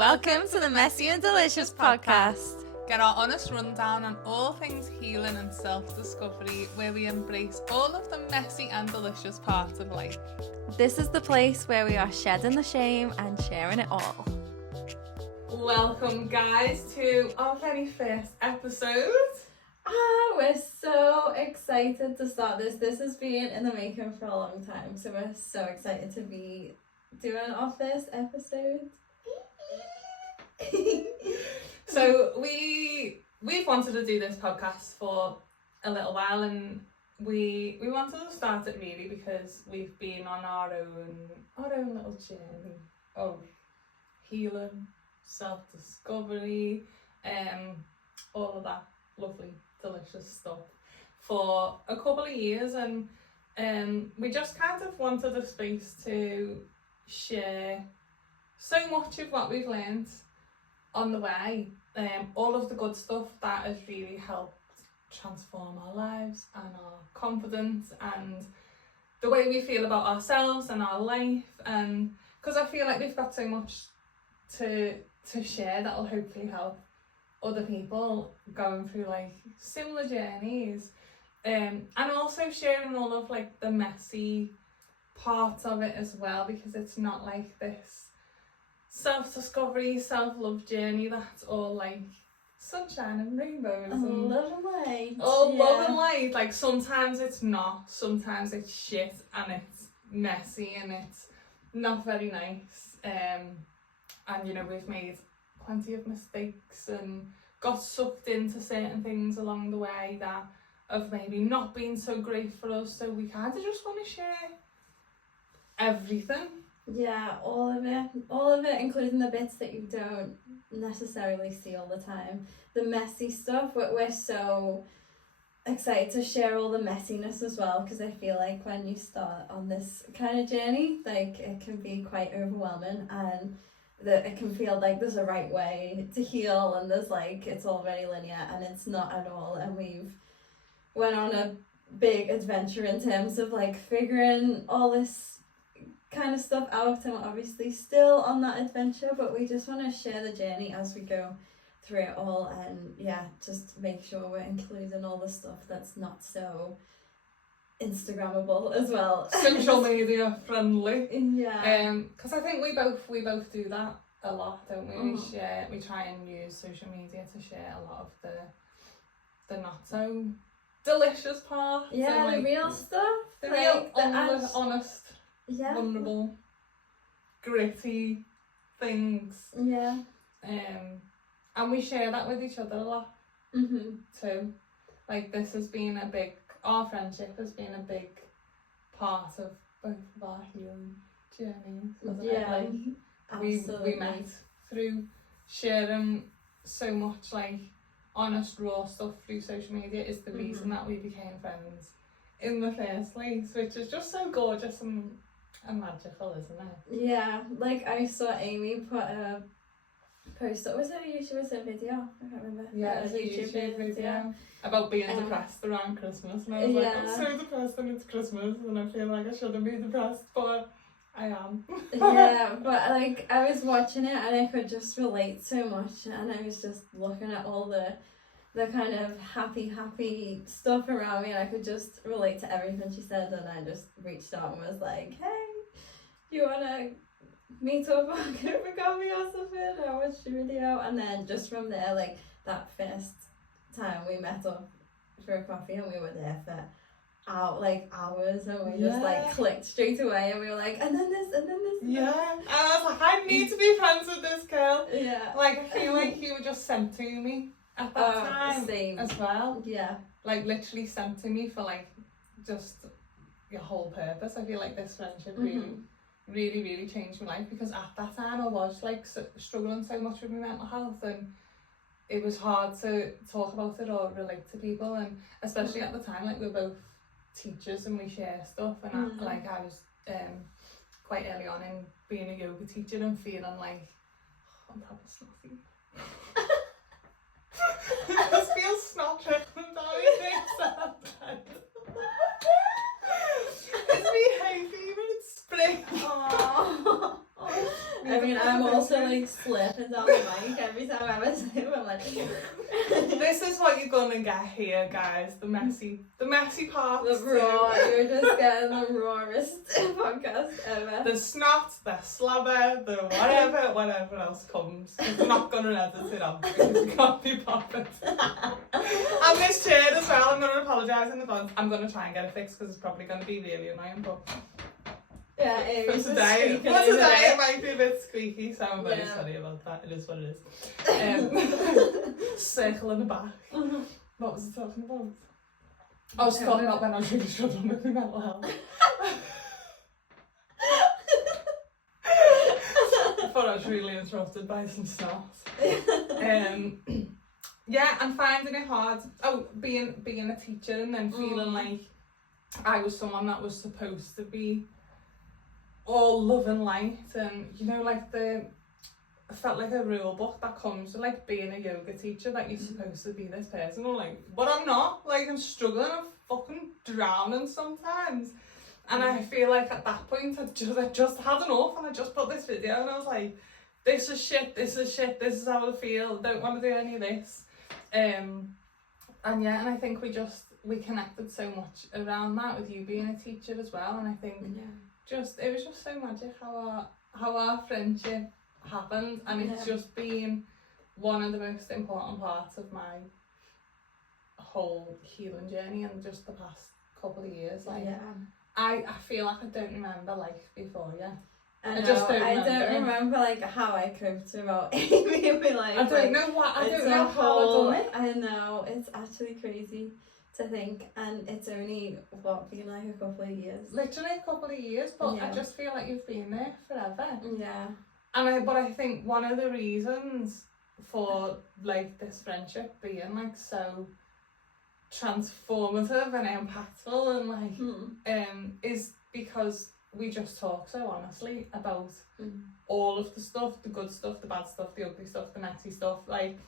Welcome to the Messy and Delicious podcast. Get our honest rundown on all things healing and self-discovery, where we embrace all of the messy and delicious parts of life. This is the place where we are shedding the shame and sharing it all. Welcome, guys, to our very first episode. We're so excited to start this. This has been in the making for a long time, so we're so excited to be doing our first episode. So we've wanted to do this podcast for a little while, and we wanted to start it really because we've been on our own little journey of healing, self-discovery, all of that lovely, delicious stuff for a couple of years, and we just kind of wanted a space to share so much of what we've learned on the way, all of the good stuff that has really helped transform our lives and our confidence and the way we feel about ourselves and our life, and because I feel like we've got so much to share that will hopefully help other people going through like similar journeys, and also sharing all of like the messy parts of it as well, because it's not like this self-discovery, self-love journey that's all like sunshine and rainbows and love and light. Love and light. Like sometimes it's not, sometimes it's shit and it's messy and it's not very nice, and you know, we've made plenty of mistakes and got sucked into certain things along the way that have maybe not been so great for us, so we kind of just want to share everything. Yeah, all of it, including the bits that you don't necessarily see all the time. The messy stuff, we're so excited to share all the messiness as well, because I feel like when you start on this kind of journey, like it can be quite overwhelming, and it can feel like there's a right way to heal, and there's like it's all very linear, and it's not at all. And we've went on a big adventure in terms of like figuring all this kind of stuff out, and we're obviously still on that adventure, but we just want to share the journey as we go through it all, and just make sure we're including all the stuff that's not so Instagrammable as well. Social media friendly. Yeah. Because I think we both do that a lot, don't we? We try and use social media to share a lot of the not so delicious parts. Yeah, and, the real stuff. The like, real honest, vulnerable, gritty things. Yeah. And we share that with each other a lot too. Like this has been our friendship has been a big part of both of our healing journeys, wasn't it? Like absolutely. we met through sharing so much like honest, raw stuff through social media is the reason that we became friends in the first place, which is just so gorgeous and magical, isn't it? Yeah, like I saw Amy put a post up. Was it a YouTube? Was it a video? I can't remember. Yeah, it was a YouTube video about being depressed around Christmas, and I was like, I'm so depressed and it's Christmas and I feel like I shouldn't be depressed, but I am. Yeah, but like I was watching it and I could just relate so much, and I was just looking at all the kind of happy stuff around me, and I could just relate to everything she said, and I just reached out and was like, hey, you wanna meet up or go for coffee or something? I watched the video, and then just from there, like that first time we met up for a coffee, and we were there for hours, and we just like clicked straight away, and we were like, and then this. Yeah, and I was like, I need to be friends with this girl. Yeah. Like I feel like you were just sent to me at that time same. as well. Yeah. Like literally sent to me for like just your whole purpose. I feel like this friendship really changed my life, because at that time I was like struggling so much with my mental health, and it was hard to talk about it or relate to people, and especially at the time, like we're both teachers and we share stuff, and I was quite early on in being a yoga teacher and feeling like, oh, I'm probably snotty. I just feel snot trickling down my face sometimes. It's me hay fever, it's spring. Aww. I mean, I'm also like slipping down the mic every time I ever say it. I'm like, this is what you're gonna get here, guys. The messy parts. the raw. You're just getting the rawest podcast ever. The snot, the slobber, the whatever else comes. We're not gonna edit it out because we can't be bothered. And this chair as well. I'm gonna apologise in advance. I'm gonna try and get it fixed because it's probably gonna be really annoying, but. Yeah, For today it might be a bit squeaky, so I'm very sorry about that. It is what it is. Circle in the back. What was I talking about? I was talking about when I was really struggling with my mental health. I thought I was really interrupted by some snot. Yeah, and finding it hard. Oh, being a teacher and then feeling like I was someone that was supposed to be all love and light, and you know, like I felt like a rule book that comes with like being a yoga teacher, that you're supposed to be this person, or like, but I'm not. Like, I'm struggling, I'm fucking drowning sometimes, and I feel like at that point I just had enough, and I just put this video and I was like, this is shit, this is how I feel, I don't want to do any of this. And yeah, and I think we connected so much around that with you being a teacher as well, and I think it was just so magic how our friendship happened, and it's just been one of the most important parts of my whole healing journey in just the past couple of years. Like, I feel like I don't remember life before, I just don't remember. I don't remember like how I coped without Amy in my life. I don't know what, I don't know how I done it. I know, it's actually crazy to think, and it's only been like a couple of years. Literally a couple of years, but I just feel like you've been there forever. Yeah. But I think one of the reasons for like this friendship being like so transformative and impactful and like is because we just talk so honestly about all of the stuff, the good stuff, the bad stuff, the ugly stuff, the messy stuff, like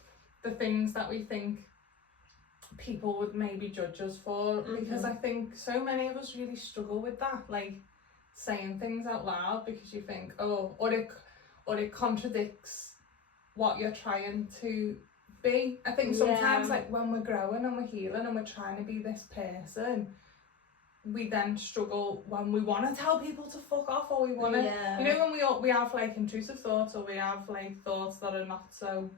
the things that we think people would maybe judge us for, because I think so many of us really struggle with that, like saying things out loud because you think, or it contradicts what you're trying to be. I think sometimes like when we're growing and we're healing and we're trying to be this person, we then struggle when we want to tell people to fuck off, or we want to, you know, when we have like intrusive thoughts, or we have like thoughts that are not so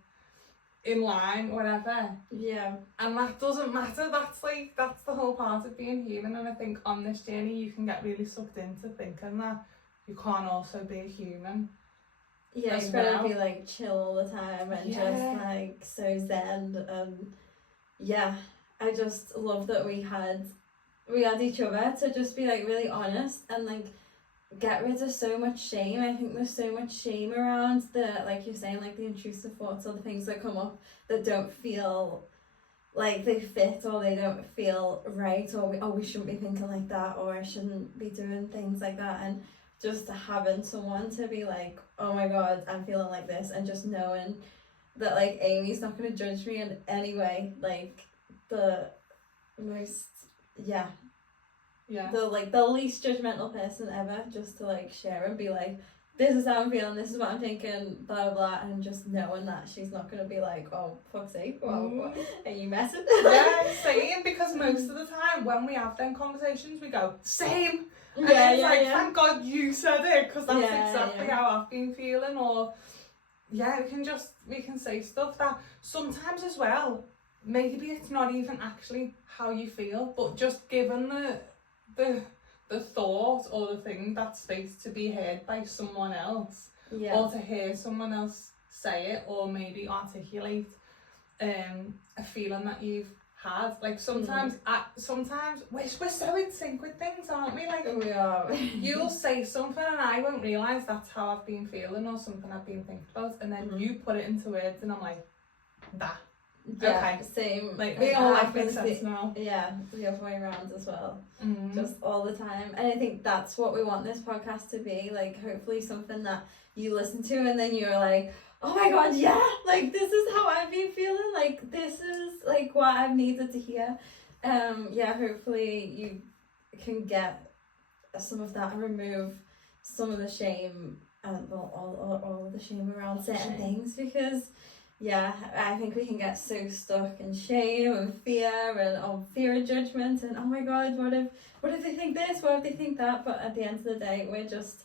in line, whatever. Yeah. And that doesn't matter. That's the whole part of being human. And I think on this journey you can get really sucked into thinking that you can't also be a human. Yeah, you've got to be like chill all the time and just like so zen. I just love that we had each other to just be like really honest and like get rid of so much shame. I think there's so much shame around the, like you're saying, like the intrusive thoughts or the things that come up that don't feel like they fit, or they don't feel right, or we shouldn't be thinking like that, or I shouldn't be doing things like that. And just having someone to be like, oh my god, I'm feeling like this, and just knowing that like Amy's not going to judge me in any way, like the most the least judgmental person ever, just to like share and be like, this is how I'm feeling, this is what I'm thinking, blah blah blah, and just knowing that she's not going to be like, oh fuck's sake, what are you messing? Same, because most of the time when we have them conversations we go, same, and thank God you said it, because that's exactly how I've been feeling. Or we can say stuff that sometimes as well, maybe it's not even actually how you feel, but just given the thought or the thing that's supposed to be heard by someone else, or to hear someone else say it, or maybe articulate a feeling that you've had. Like sometimes we're so in sync with things, aren't we? Like we are. You'll say something and I won't realise that's how I've been feeling, or something I've been thinking about, and then you put it into words and I'm like, that. Yeah, same. Like we all like make sense now. Yeah, the other way around as well. Just all the time. And I think that's what we want this podcast to be. Like, hopefully something that you listen to and then you're like, oh my god, yeah, like this is how I've been feeling. Like this is like what I've needed to hear. Hopefully you can get some of that and remove some of the shame and all of the shame around certain things, because I think we can get so stuck in shame and fear and fear of judgment and oh my god, what if they think this, what if they think that, but at the end of the day we're just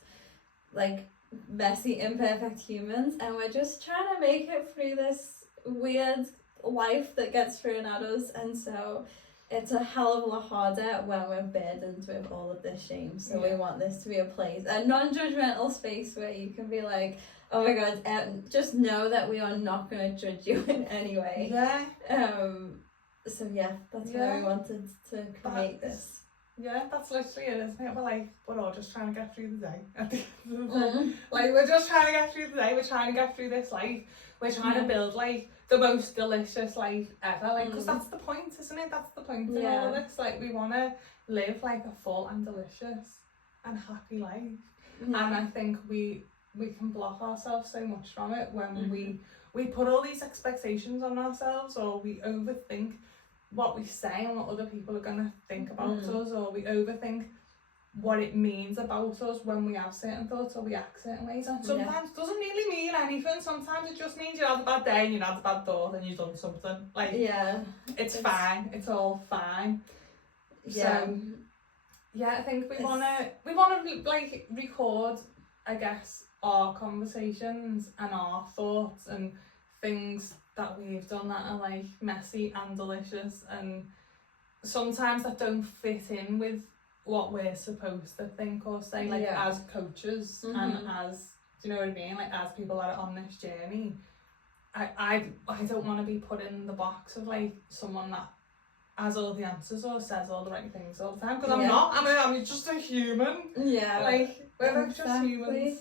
like messy, imperfect humans, and we're just trying to make it through this weird life that gets thrown at us, and so it's a hell of a lot harder when we're burdened with all of this shame. So we want this to be a place, a non-judgmental space where you can be like, oh my god, just know that we are not going to judge you in any way. So that's why we wanted to create this. Yeah, that's literally it, isn't it? We're all just trying to get through the day at the end of the day. Like, we're just trying to get through the day, we're trying to get through this life, we're trying to build like the most delicious life ever, like, because that's the point, isn't it? That's the point in all of this. Like, we want to live like a full and delicious and happy life, and I think we can block ourselves so much from it when we put all these expectations on ourselves, or we overthink what we say and what other people are going to think about us, or we overthink what it means about us when we have certain thoughts or we act certain ways, and sometimes it doesn't really mean anything. Sometimes it just means you had a bad day and you had a bad thought and you've done something, like it's fine, it's all fine. So I think we want to like record, I guess, our conversations and our thoughts and things that we've done that are like messy and delicious, and sometimes that don't fit in with what we're supposed to think or say, like as coaches and as, do you know what I mean, like as people that are on this journey. I don't want to be put in the box of like someone that has all the answers or says all the right things all the time, because I'm not. I'm just a human. Like, we're both just humans.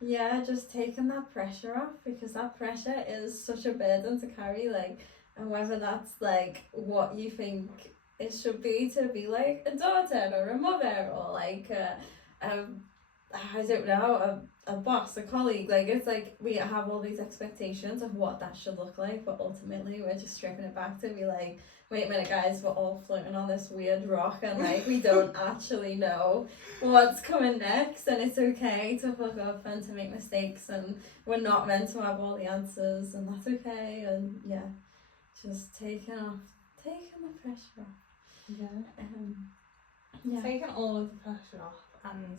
Yeah, just taking that pressure off, because that pressure is such a burden to carry, like, and whether that's like what you think it should be to be like a daughter or a mother or like I don't know, a boss, a colleague, like, it's like we have all these expectations of what that should look like, but ultimately we're just stripping it back to be like, wait a minute guys, we're all floating on this weird rock and like we don't actually know what's coming next, and it's okay to fuck up and to make mistakes, and we're not meant to have all the answers, and that's okay. And just taking the pressure off. Taking all of the pressure off and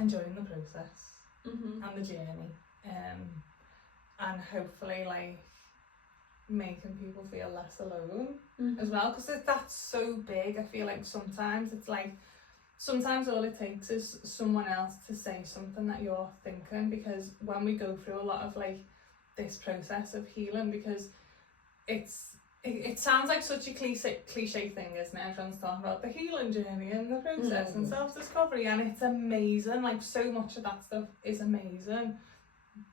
enjoying the process and the journey, and hopefully like making people feel less alone as well, because that's so big. I feel like sometimes it's like, sometimes all it takes is someone else to say something that you're thinking, because when we go through a lot of like this process of healing, because it sounds like such a cliche thing, isn't it? Everyone's talking about the healing journey and the process and self-discovery, and it's amazing, like so much of that stuff is amazing,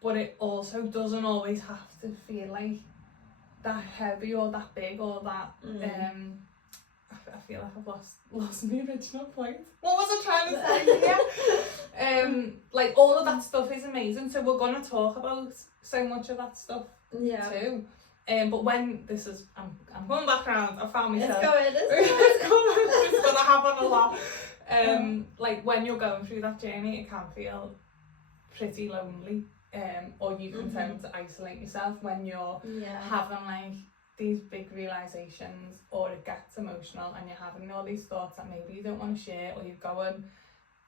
but it also doesn't always have to feel like that heavy or that big or that I feel like I've lost the original point. What was I trying to say here? Like, all of that stuff is amazing, so we're going to talk about so much of that stuff too. But when this is, I'm going back around, I found myself. It's going to happen a lot. Like, when you're going through that journey, it can feel pretty lonely. Or you can tend to isolate yourself when you're having like these big realizations, or it gets emotional and you're having all these thoughts that maybe you don't want to share, or you're going,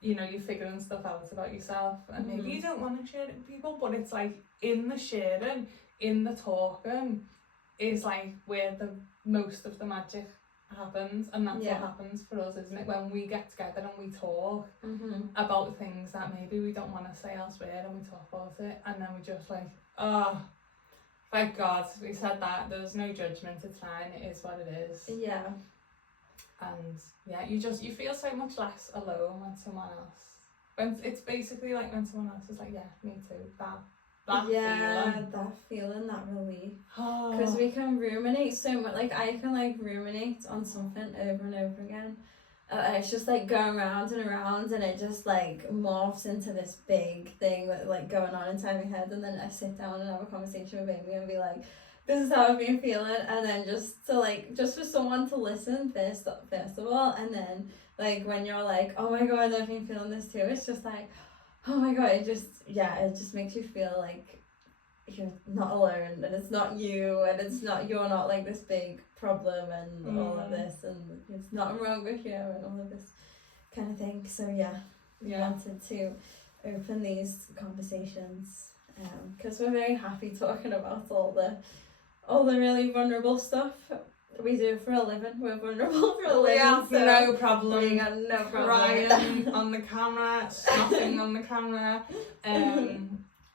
you're figuring stuff out about yourself, and maybe you don't want to share it with people, but it's like in the sharing, in the talking is like where the most of the magic happens, and that's what happens for us, isn't it? When we get together and we talk about things that maybe we don't want to say elsewhere, and we talk about it, and then we just like, oh, thank God we said that. There's no judgment, it's fine, it is what it is. And you feel so much less alone when someone else, when it's basically like when someone else is like, yeah, me too, that feeling, that relief, because we can ruminate so much. Like, I can like ruminate on something over and over again, it's just like going round and around, and it just like morphs into this big thing that like going on inside my head, and then I sit down and have a conversation with Amy and be like, this is how I've been feeling, and then just for someone to listen first of all, and then like when you're like, oh my God, I've been feeling this too, it's just like, oh my god, it just makes you feel like you're not alone, and it's not you, and you're not like this big problem and all of this, and there's nothing wrong with you and all of this kind of thing. So we wanted to open these conversations because we're very happy talking about all the really vulnerable stuff we do for a living. We're vulnerable for a living. We have no problem. We got no problem Crying on the camera, snapping on the camera,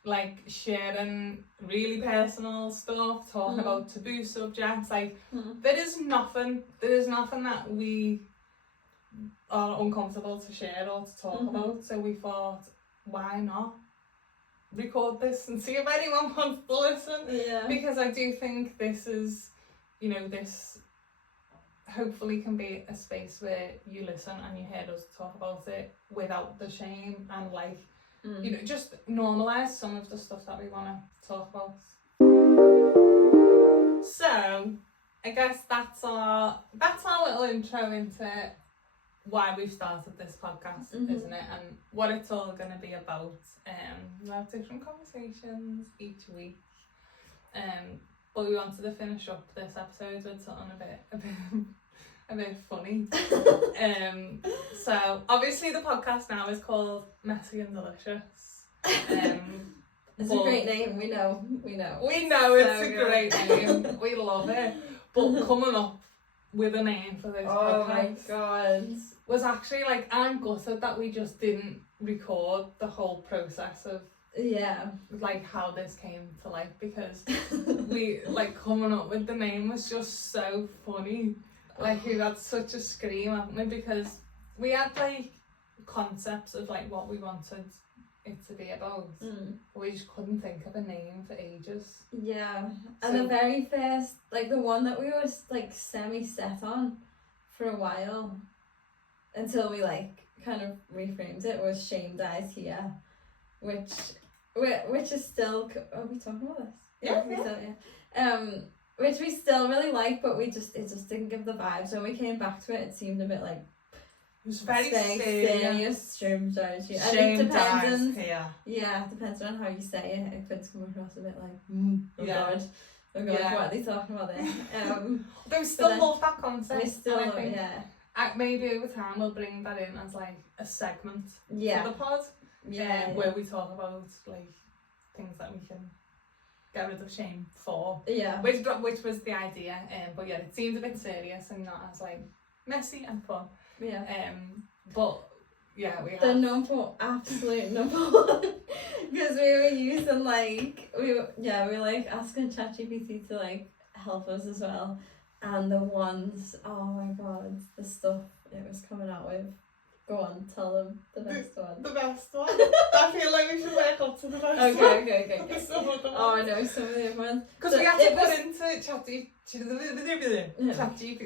like sharing really personal stuff, talking about taboo subjects. Like there is nothing that we are uncomfortable to share or to talk about. So we thought, why not record this and see if anyone wants to listen? Yeah. Because I do think this is, this hopefully can be a space where you listen and you hear us talk about it without the shame, and like, just normalise some of the stuff that we want to talk about. So I guess that's our little intro into why we've started this podcast, isn't it? And what it's all going to be about. We'll have different conversations each week. But we wanted to finish up this episode with something a bit funny. So obviously the podcast now is called Messy and Delicious. It's a great name. We know. It's a great name. We love it. But coming up with a name for this podcast. Oh my god. Was actually like, I'm gutted that we just didn't record the whole process of like how this came to life, because we like coming up with the name was just so funny. Like we had such a scream, haven't we? Because we had like concepts of like what we wanted it to be about. We just couldn't think of a name for ages. Yeah. And the very first, like the one that we were like semi set on for a while until we like kind of reframed it, was Shame Dies Here, which is still, are we talking about this? Yeah. Which we still really like, but it just didn't give the vibes. When we came back to it seemed a bit like, it was very serious. Shame Dies Here. Shame Dies Here. Yeah, it depends on how you say it. It could come across a bit like, God, what are they talking about there? But we still love that concept. We still love it, yeah. Maybe over time we'll bring that in as like a segment for the pod. Where we talk about like things that we can get rid of shame for. Yeah. Which was the idea. But yeah, it seems a bit serious and not as like messy and fun. Yeah. But yeah, we have the absolute number one, because we were using like we were like asking ChatGPT to like help us as well. And the ones, oh my god, the stuff it was coming out with. Go on, tell them the best one. The best one? I feel like we should work up to the best one. Okay. Oh no, some of the other ones. Because we had to put into ChatGPT.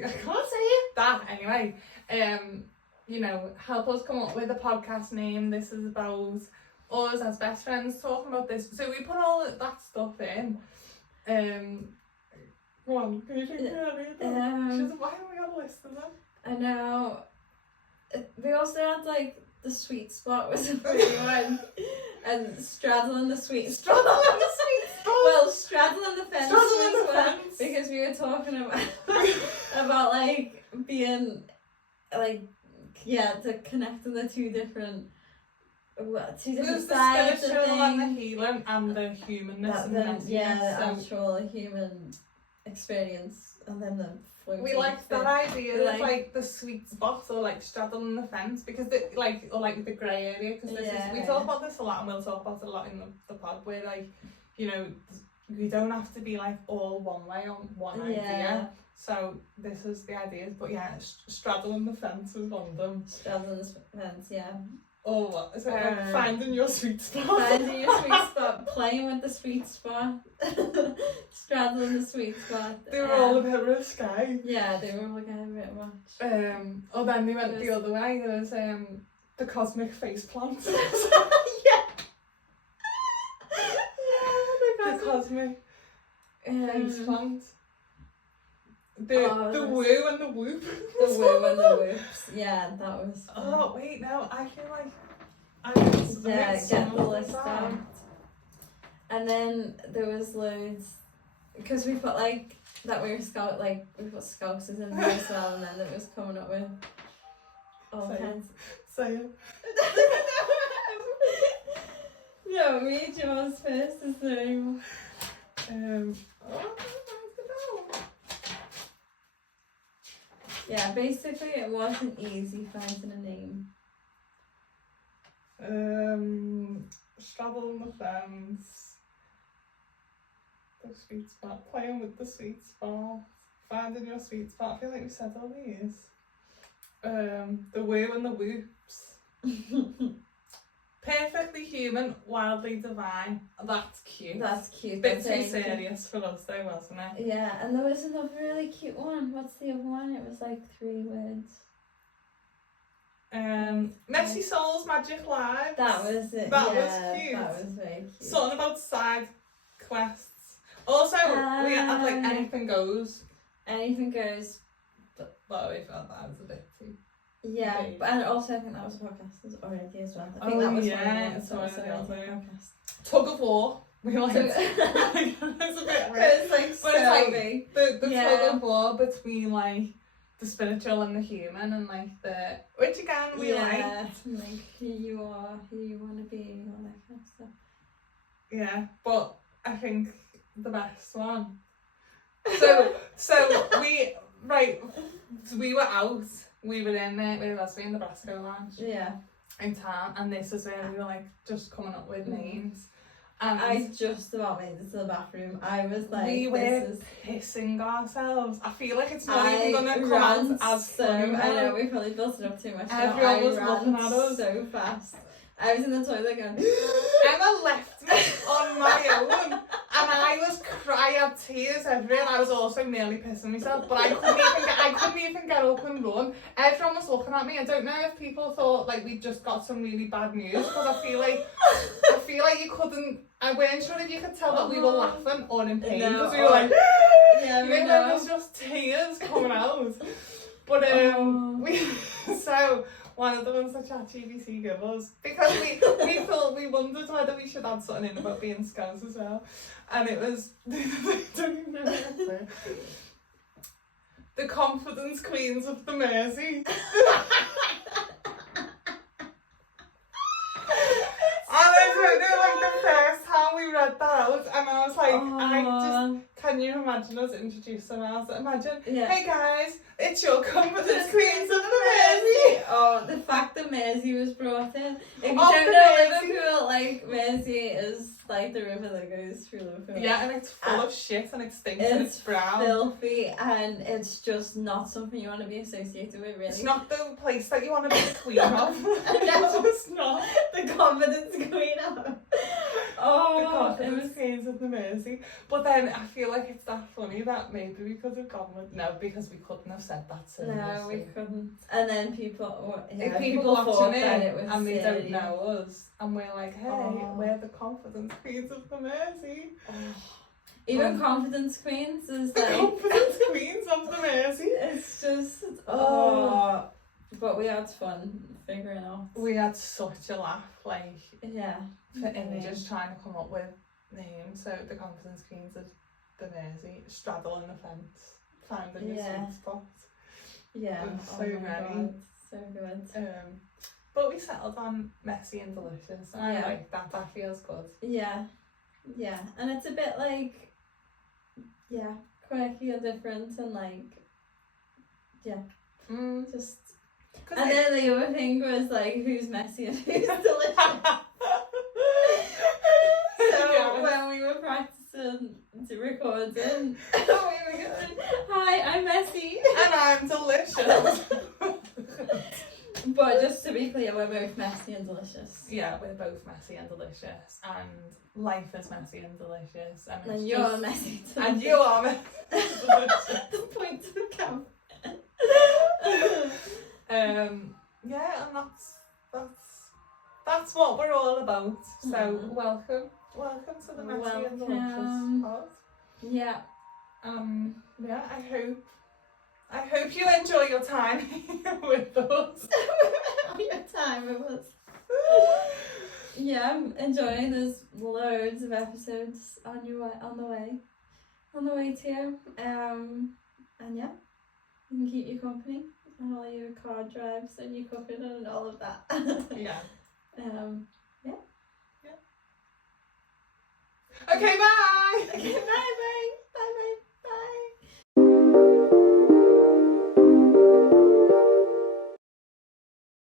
I can't say it. That anyway. Help us come up with a podcast name. This is about us as best friends talking about this. So we put all that stuff in. Go on, can you think of anything? Why haven't we got a list of them? I know. We also had like the sweet spot was a funny one, and straddling the sweet spot. Well, straddling the fence was one, because we were talking about like being like to connecting the two different sides of things. And the healing and the humanness the actual human experience, and then the we liked that idea of like the sweet spot, or like straddling the fence, because the grey area, because we talk about this a lot, and we'll talk about it a lot in the pod, where like we don't have to be like all one way on one idea. So this is the ideas, but straddling the fence was one of them. Straddling the fence, Or what? Is it like finding your sweet spot? Finding your sweet spot, playing with the sweet spot, straddling the sweet spot. They were all a bit risky. Yeah, they were all getting a bit much. Then they went the other way. There was the cosmic face plant. The cosmic face plant. The woo and the whoop. The woo and the whoops. Yeah, that was. Oh wait, no, I feel like I was get the list out. And then there was loads, because we put like that we were we put Scousers in there as well, and then it was coming up with all kinds. Say it. No, read yours first, is there any more? Yeah, basically it wasn't easy finding a name. Straddling the fence. The sweet spot. Playing with the sweet spot. Finding your sweet spot. I feel like we said all these. The woo and the whoops. Perfectly human, wildly divine. That's cute. That's cute. Bit too serious for us though, wasn't it? Yeah, and there was another really cute one. What's the other one? It was like 3 words. Messy Souls, Magic Lives. That was it. That was cute. That was very cute. Something about side quests. Also, we had like anything goes. Anything goes. But we felt that was a bit too. Yeah, big. but and also I think that was a podcast already as well. I think Oh, that was yeah, it's also already a out there. podcast. Tug of War. We liked it. It's a bit weird. It's like so But it's like big. the Yeah. tug of war between like the spiritual and the human, and like which again we like. Like who you are, who you want to be, all that kind of stuff. Yeah, but I think the best one. So we were out. We were in the Nebraska Lounge Yeah. in town, and this is where we were like just coming up with names. And I just about made it to the bathroom. I was like, we were this is... pissing ourselves. I feel like it's not even gonna come ran out as so... funny. I know, we probably built it up too much. Everyone was I looking ran at us. so fast. I was in the toilet going... Emma left me on my own, and I had tears everywhere. I was also nearly pissing myself, but I couldn't even get up and run. Everyone was looking at me. I don't know if people thought like we just got some really bad news, because I feel like you couldn't. I weren't sure if you could tell that we were laughing or in pain, because we were like, yeah, there was just tears coming out. But so one of the ones that ChatGPT gave us, because we wondered whether we should add something in about being scouts as well, and it was don't even know what to say. The confidence queens of the Mersey. We read that out, and I was like, can you imagine us introducing ourselves? Imagine, hey guys, it's your confidence queens of the Mersey. Oh, the fact that Mersey was brought in. If you Of don't the know Mersey. Liverpool, like Mersey is like the river that goes through Liverpool. Yeah, and it's full of shit, and it stinks, and it's brown. Filthy, and it's just not something you want to be associated with, really. It's not the place that you want to be the queen of. No. It's just not. The confidence queen of. Oh, The confidence queens of the Mersey. But then I feel like it's that funny that maybe we could have gone with... No, because we couldn't have said that seriously. No, we couldn't. And then people... If people thought watching that it was and they silly. don't know us, and we're like, hey, we're the confidence queens of the Mersey. Even confidence queens is The like... confidence queens of the Mersey. It's just... But we had fun figuring out. We had such a laugh, like, Yeah. for ages trying to come up with names. So the confidence queens of the Mersey, straddling the fence, finding your sweet spot. Yeah. It was so my many. God, so good. But we settled on messy and delicious, and I Yeah. like that. That feels good. Yeah. Yeah. And it's a bit like... Yeah. Quirky or different, and like... Yeah. Just... And then the other thing was like, who's messy and who's delicious. So when we were practicing to recording, we were going, hi, I'm messy. And I'm delicious. But just to be clear, we're both messy and delicious. Yeah, we're both messy and delicious, and life is messy and delicious. And you're messy. And you are messy and delicious. The point to the camp. Yeah, and that's what we're all about. So welcome to the messy and delicious pod. Yeah. Yeah, I hope you enjoy your time here with us. Your time with us. Yeah, enjoy. There's loads of episodes on the way to you. And yeah, you can keep you company on all your car drives and your cooking and all of that. Yeah. Yeah. Okay, bye! Okay, bye.